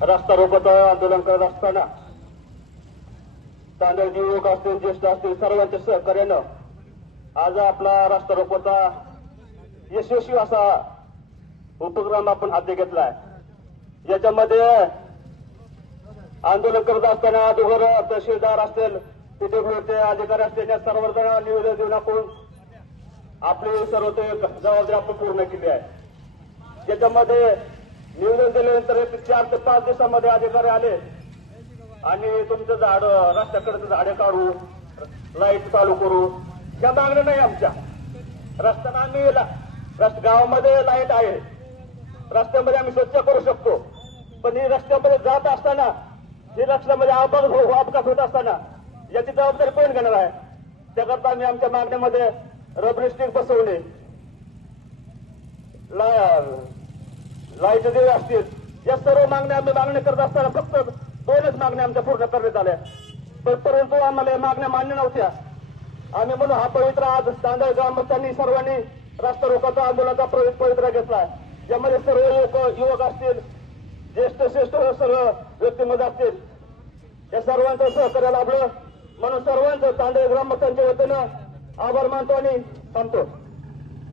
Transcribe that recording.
रस्ता रोकोचं आंदोलन करत असताना तांदळ युवक असतील, ज्येष्ठ असतील, सर्वांच्या सहकार्यानं आज आपला रस्ता रोकोचा यशस्वी असा उपक्रम आपण हाती घेतलाय। याच्यामध्ये आंदोलन करत असताना अगोदर तहसीलदार असतील, पीडब्ल्यूडीचे अधिकारी असतील, या सर्वजण निवेदन देऊन आपण आपली सर्व जबाबदारी आपण पूर्ण केली आहे। त्याच्यामध्ये निवेदन दिल्यानंतर 4 ते 5 दिवसामध्ये अधिकारी आले आणि तुमचं झाड रस्त्याकडे झाडे काढू, लाईट चालू करू, या मागण्या नाही आमच्या। रस्त्यानं आम्ही गावामध्ये लाईट आहे, रस्त्यामध्ये आम्ही स्वच्छ करू शकतो, पण ही रस्त्यामध्ये जात असताना ही रस्त्यामध्ये अपघात होत असताना याची जबाबदारी कोण घेणार आहे? त्याकरता आम्ही आमच्या मागण्यामध्ये रबर स्टिक बसवणे, लाईट जे असतील, या सर्व मागण्या आम्ही मागणी करत असताना फक्त 2च मागण्या आमच्या पूर्ण करण्यात आल्या, परंतु आम्हाला या मागण्या मान्य नव्हत्या। आम्ही म्हणून हा पवित्र आज तांदळ ग्रामस्थांनी सर्वांनी रस्ता रोकोचा आंदोलनाचा पवित्रा घेतला। यामध्ये सर्व युवक असतील, ज्येष्ठ सर्व व्यक्तिमत्व असतील, या सर्वांचं सहकार्य लाभलं, म्हणून सर्वांचं तांदळ ग्रामस्थांच्या वतीनं आभार मानतो आणि थांबतो।